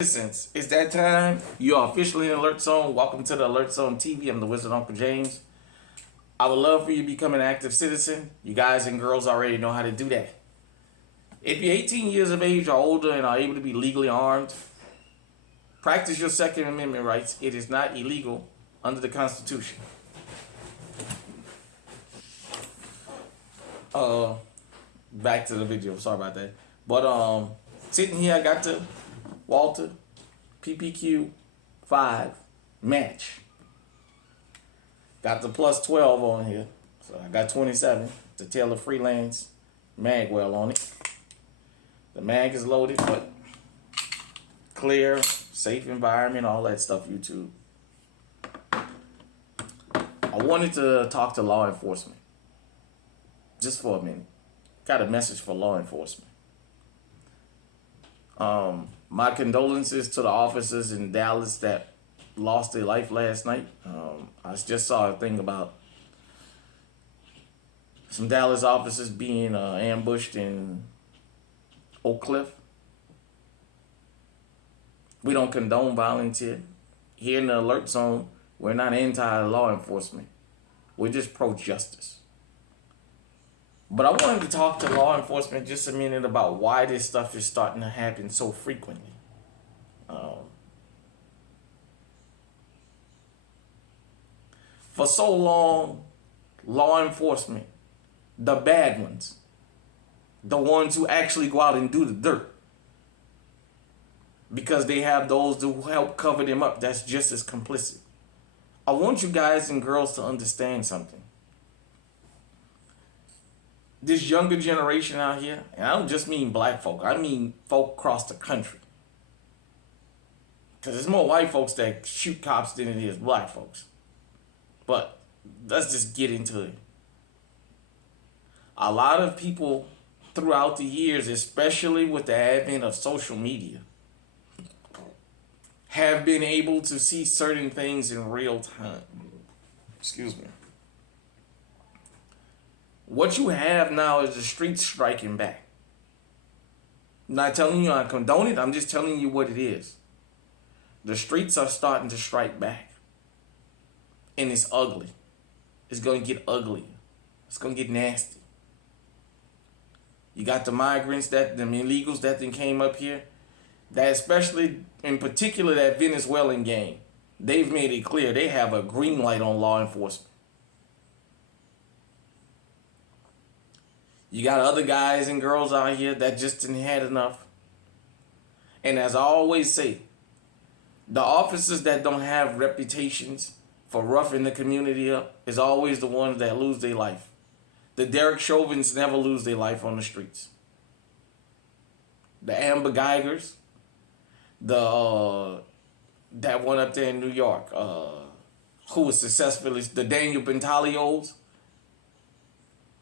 Citizens, it's that time. You are officially in Alert Zone. Welcome to the Alert Zone TV. I'm the Wizard Uncle James. I would love for you to become an active citizen. You guys and girls already know how to do that. If you're 18 years of age or older and are able to be legally armed, practice your Second Amendment rights. It is not illegal under the Constitution. Back to the video. Sorry about that. But sitting here, I got the Walter PPQ 5 match. Got the plus 12 on here. So I got 27. The Taylor Freelance Magwell on it. The mag is loaded, but clear, safe environment, all that stuff, YouTube. I wanted to talk to law enforcement. Just for a minute. Got a message for law enforcement. My condolences to the officers in Dallas that lost their life last night. I just saw a thing about some Dallas officers being ambushed in Oak Cliff. We don't condone violence here. Here in the Alert Zone, we're not anti-law enforcement. We're just pro-justice. But I wanted to talk to law enforcement just a minute about why this stuff is starting to happen so frequently. For so long, law enforcement, the bad ones, the ones who actually go out and do the dirt, because they have those who help cover them up that's just as complicit. I want you guys and girls to understand something. This younger generation out here, and I don't just mean black folk, I mean folk across the country. Because there's more white folks that shoot cops than it is black folks. But let's just get into it. A lot of people throughout the years, especially with the advent of social media, have been able to see certain things in real time. Excuse me. What you have now is the streets striking back. I'm not telling you I condone it. I'm just telling you what it is. The streets are starting to strike back. And it's ugly. It's going to get ugly. It's going to get nasty. You got the migrants, the illegals that then came up here. That especially, in particular, that Venezuelan gang. They've made it clear they have a green light on law enforcement. You got other guys and girls out here that just didn't had enough. And as I always say, the officers that don't have reputations for roughing the community up is always the ones that lose their life. The Derek Chauvins never lose their life on the streets. The Amber Geigers, that one up there in New York, who was successfully, the Daniel Bentalios,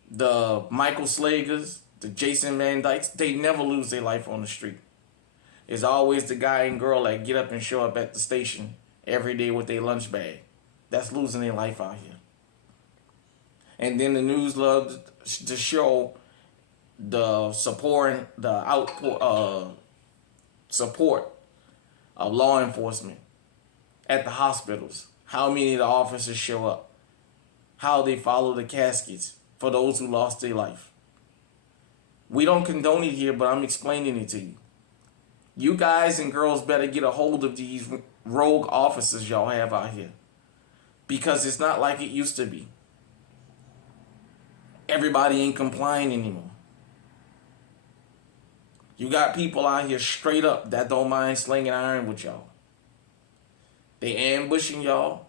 the Michael Slagers, the Jason Van Dykes, they never lose their life on the street. It's always the guy and girl that get up and show up at the station every day with their lunch bag. That's losing their life out here. And then the news loves to show the support, support of law enforcement at the hospitals. How many of the officers show up. How they follow the caskets for those who lost their life. We don't condone it here, but I'm explaining it to you. You guys and girls better get a hold of these rogue officers y'all have out here. Because it's not like it used to be. Everybody ain't complying anymore. You got people out here straight up that don't mind slinging iron with y'all. They ambushing y'all.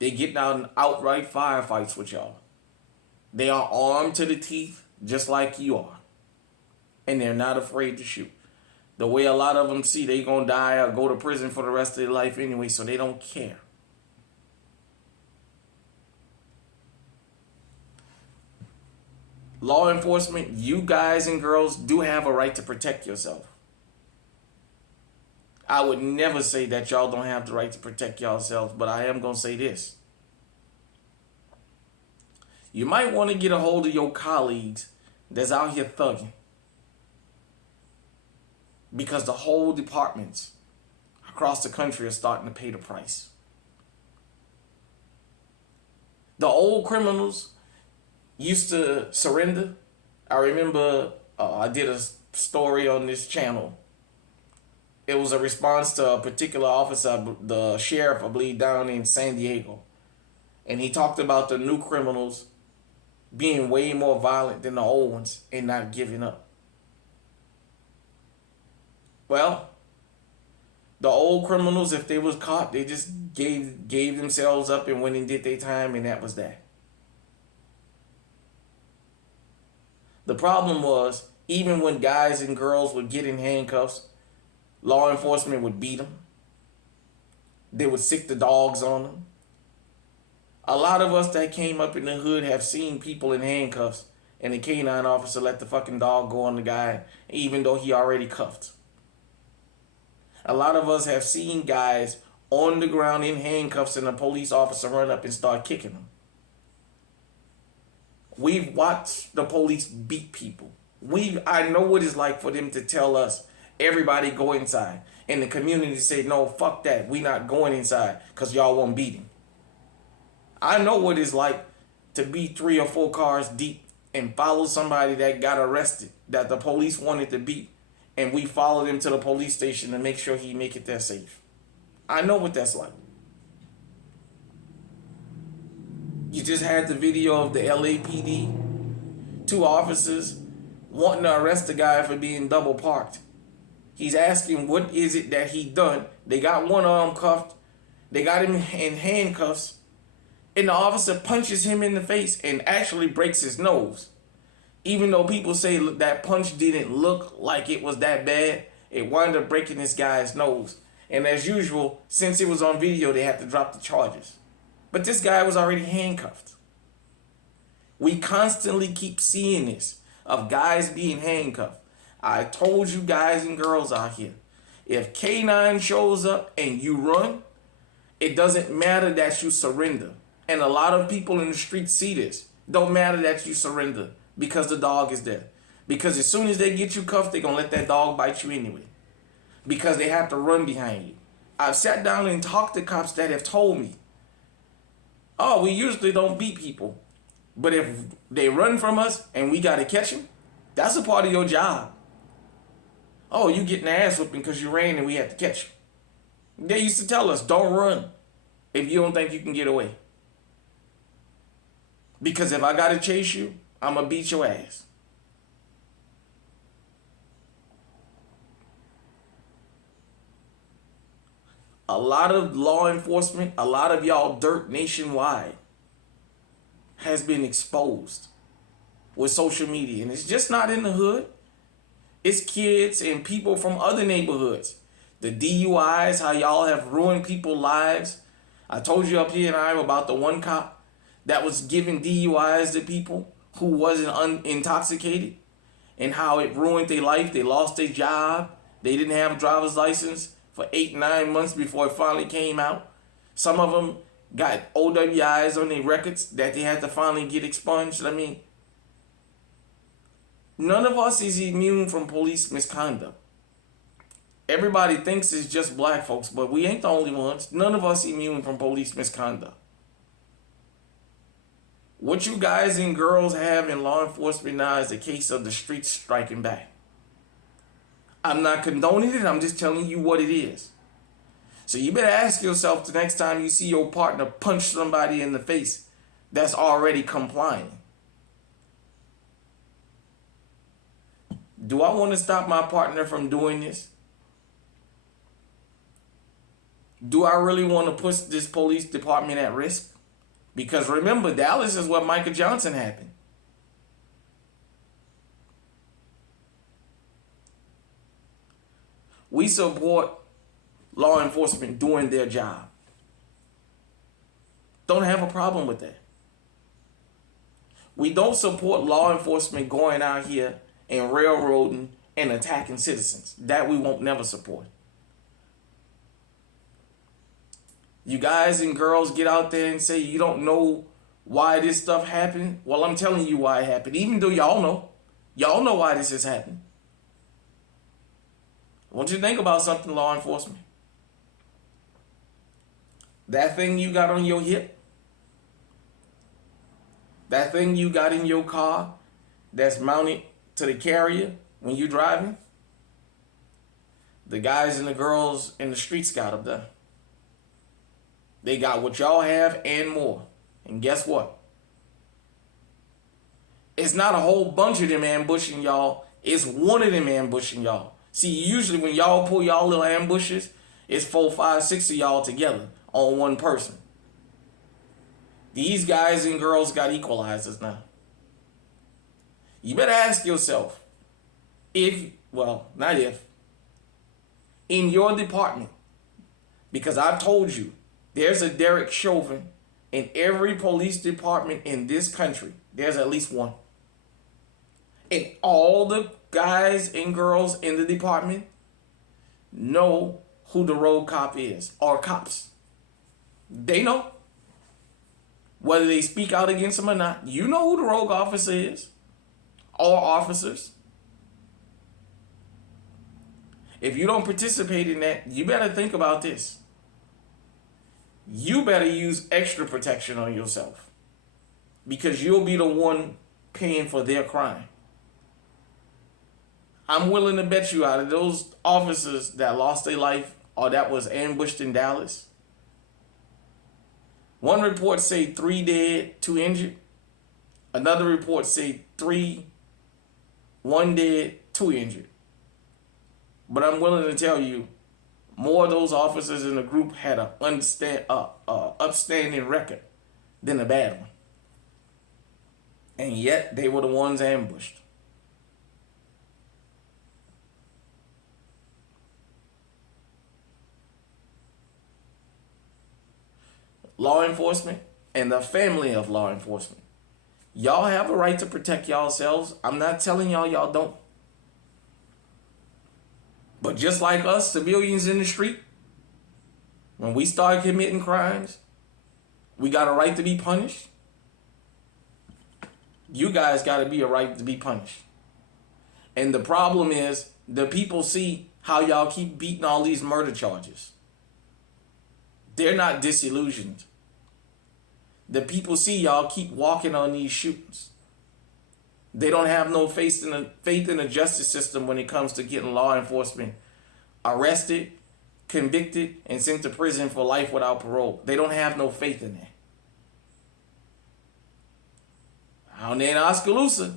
They getting out in outright firefights with y'all. They are armed to the teeth just like you are. And they're not afraid to shoot. The way a lot of them see they gonna die or go to prison for the rest of their life anyway, so they don't care. Law enforcement, you guys and girls do have a right to protect yourself. I would never say that y'all don't have the right to protect yourselves, but I am going to say this. You might want to get a hold of your colleagues that's out here thugging. Because the whole departments across the country are starting to pay the price. The old criminals used to surrender. I remember I did a story on this channel. It was a response to a particular officer, the sheriff, I believe, down in San Diego. And he talked about the new criminals being way more violent than the old ones and not giving up. Well, the old criminals, if they was caught, they just gave themselves up and went and did their time, and that was that. The problem was, even when guys and girls would get in handcuffs, law enforcement would beat them. They would sick the dogs on them. A lot of us that came up in the hood have seen people in handcuffs and the canine officer let the fucking dog go on the guy even though he already cuffed. A lot of us have seen guys on the ground in handcuffs and a police officer run up and start kicking them. We've watched the police beat people. I know what it's like for them to tell us, everybody go inside. And the community say, no, fuck that. We not going inside because y'all won't beat him. I know what it's like to be 3 or 4 cars deep and follow somebody that got arrested, that the police wanted to beat, and we follow him to the police station to make sure he make it there safe. I know what that's like. You just had the video of the LAPD, 2 officers wanting to arrest the guy for being double parked. He's asking what is it that he done. They got one arm cuffed. They got him in handcuffs. And the officer punches him in the face and actually breaks his nose. Even though people say that punch didn't look like it was that bad, it wound up breaking this guy's nose. And as usual, since it was on video, they had to drop the charges. But this guy was already handcuffed. We constantly keep seeing this, of guys being handcuffed. I told you guys and girls out here, if K9 shows up and you run, it doesn't matter that you surrender. And a lot of people in the street see this. Don't matter that you surrender because the dog is there. Because as soon as they get you cuffed, they're going to let that dog bite you anyway. Because they have to run behind you. I've sat down and talked to cops that have told me, oh, we usually don't beat people. But if they run from us and we got to catch them, that's a part of your job. Oh, you getting ass whipping because you ran and we had to catch you. They used to tell us, don't run if you don't think you can get away. Because if I got to chase you, I'm going to beat your ass. A lot of law enforcement, a lot of y'all dirt nationwide has been exposed with social media. And it's just not in the hood. It's kids and people from other neighborhoods. The DUIs, how y'all have ruined people's lives. I told you up here in Iowa about the one cop that was giving DUIs to people who wasn't intoxicated, and how it ruined their life. They lost their job. They didn't have a driver's license for 8-9 months before it finally came out. Some of them got OWIs on their records that they had to finally get expunged. I mean, none of us is immune from police misconduct. Everybody thinks it's just black folks, but we ain't the only ones. None of us immune from police misconduct. What you guys and girls have in law enforcement now is a case of the streets striking back. I'm not condoning it. I'm just telling you what it is. So you better ask yourself the next time you see your partner punch somebody in the face that's already complying. Do I want to stop my partner from doing this? Do I really want to put this police department at risk? Because remember, Dallas is where Michael Johnson happened. We support law enforcement doing their job. Don't have a problem with that. We don't support law enforcement going out here and railroading and attacking citizens. That we won't never support. You guys and girls get out there and say you don't know why this stuff happened. Well, I'm telling you why it happened, even though y'all know. Y'all know why this has happened. I want you to think about something, law enforcement. That thing you got on your hip, that thing you got in your car that's mounted to the carrier when you're driving, the guys and the girls in the streets got them done. They got what y'all have and more. And guess what? It's not a whole bunch of them ambushing y'all. It's one of them ambushing y'all. See, usually when y'all pull y'all little ambushes, it's 4, 5, 6 of y'all together on one person. These guys and girls got equalizers now. You better ask yourself, not if, in your department, because I've told you, there's a Derek Chauvin in every police department in this country. There's at least one. And all the guys and girls in the department know who the road cop is, or cops. They know. Whether they speak out against them or not, you know who the rogue officer is, or officers. If you don't participate in that, you better think about this. You better use extra protection on yourself, because you'll be the one paying for their crime. I'm willing to bet you out of those officers that lost their life or that was ambushed in Dallas, one report say 3 dead, 2 injured. Another report say 3, 1 dead, 2 injured. But I'm willing to tell you, more of those officers in the group had an upstanding record than a bad one. And yet they were the ones ambushed. Law enforcement and the family of law enforcement, y'all have a right to protect yourselves. I'm not telling y'all don't. But just like us, civilians in the street, when we start committing crimes, we got a right to be punished. You guys got to be a right to be punished. And the problem is, the people see how y'all keep beating all these murder charges. They're not disillusioned. The people see y'all keep walking on these shootings. They don't have no faith in the justice system when it comes to getting law enforcement arrested, convicted, and sent to prison for life without parole. They don't have no faith in that. Down there in Oskaloosa,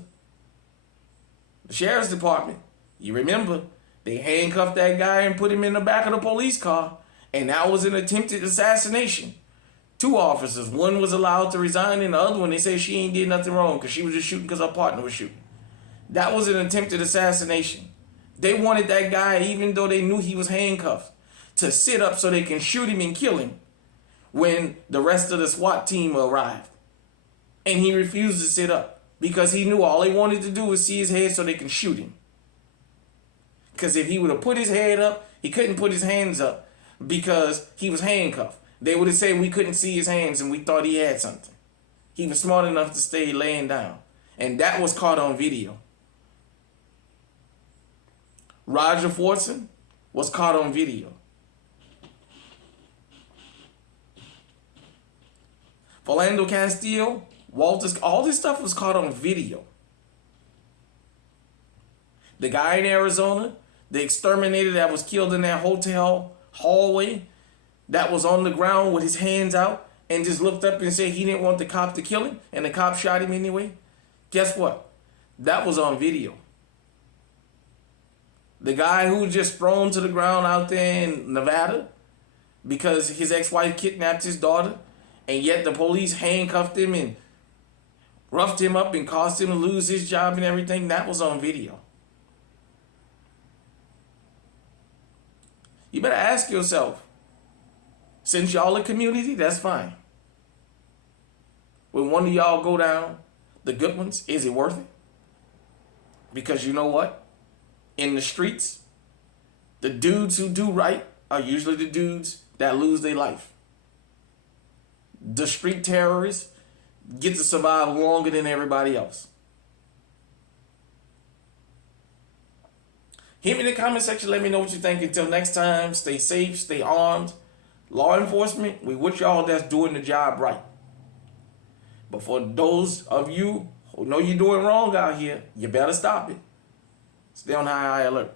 the sheriff's department, you remember, they handcuffed that guy and put him in the back of the police car, and that was an attempted assassination. 2 officers, one was allowed to resign, and the other one, they say she ain't did nothing wrong because she was just shooting because her partner was shooting. That was an attempted assassination. They wanted that guy, even though they knew he was handcuffed, to sit up so they can shoot him and kill him when the rest of the SWAT team arrived. And he refused to sit up because he knew all they wanted to do was see his head so they can shoot him. Because if he would have put his head up, he couldn't put his hands up because he was handcuffed. They would have said we couldn't see his hands and we thought he had something. He was smart enough to stay laying down. And that was caught on video. Roger Fortson was caught on video. Philando Castillo, Walters, all this stuff was caught on video. The guy in Arizona, the exterminator that was killed in that hotel hallway, that was on the ground with his hands out and just looked up and said he didn't want the cop to kill him, and the cop shot him anyway. Guess what? That was on video. The guy who was just thrown to the ground out there in Nevada because his ex-wife kidnapped his daughter, and yet the police handcuffed him and roughed him up and caused him to lose his job and everything, that was on video. You better ask yourself, since y'all a community, that's fine. When one of y'all go down, the good ones, is it worth it? Because you know what? In the streets, the dudes who do right are usually the dudes that lose their life. The street terrorists get to survive longer than everybody else. Hit me in the comment section. Let me know what you think. Until next time, stay safe, stay armed. Law enforcement, we with y'all that's doing the job right. But for those of you who know you're doing wrong out here, you better stop it. Stay on high alert.